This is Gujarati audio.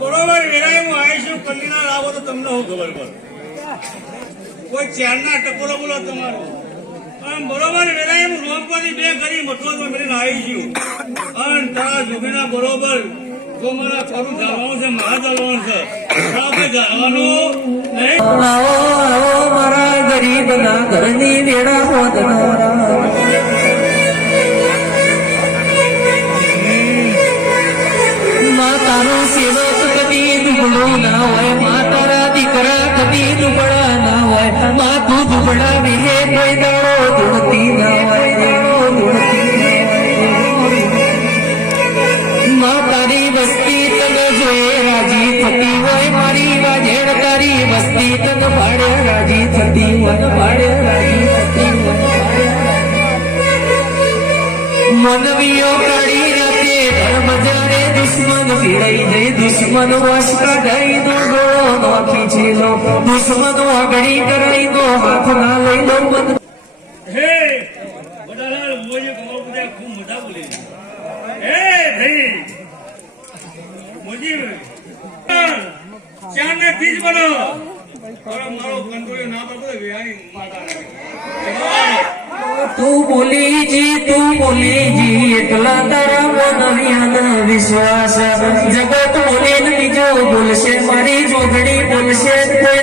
બરોબર વેરાય હું આવીશું કલ્લીના લાવો તો તમને હું ખબર પડે કોઈ ચારના ટકોરો બોલો તમારો આમ બરોબર વેરાય હું રોગમાંથી બે કરી મઠો તો મેળીને આવીશું અને તારા જોગીના બરોબર જો મારા થોડું જાણવાનું છે મારા જાણવાનું છે આપણે જાણવાનું નહીં. મારા ગરીબના ઘરની વેળા માતાનો સેવક કદી દુબળો ના હોય, માતારા દીકરા કદી દુબળા ના હોય, માતું દુબળા વિહે કોઈ દાડો ધૂળતી ના હોય. તારી વસ્તી તને જોઈ રાજી થતી હોય, મારી વાજેડ તારી વસ્તી તને ભાડે રાજી થતી હોય, ભાડે રાજી થતી હોય. મનવીઓ કાઢી રાતે ધર્મ જાણે દુશ્મન પીડાઈ જાય, દુશ્મન વશ કાઢાઈ દો ગોળો નો ખીચી લો, દુશ્મન આગળી કરાઈ દો હાથ ના લઈ લો. હે બડાલાલ મોજે કમાવ બધા ખૂબ મોટા બોલે હે ભાઈ મોજી ચાર ને ફીજ બનો મારો કંટ્રોલ ના પડે વેહાની માતા તું બોલી જી એકલા તારા મનવિયાન વિશ્વાસ, જગત બોલે બીજો બોલશે, મારી જોગણી બોલશે કોઈ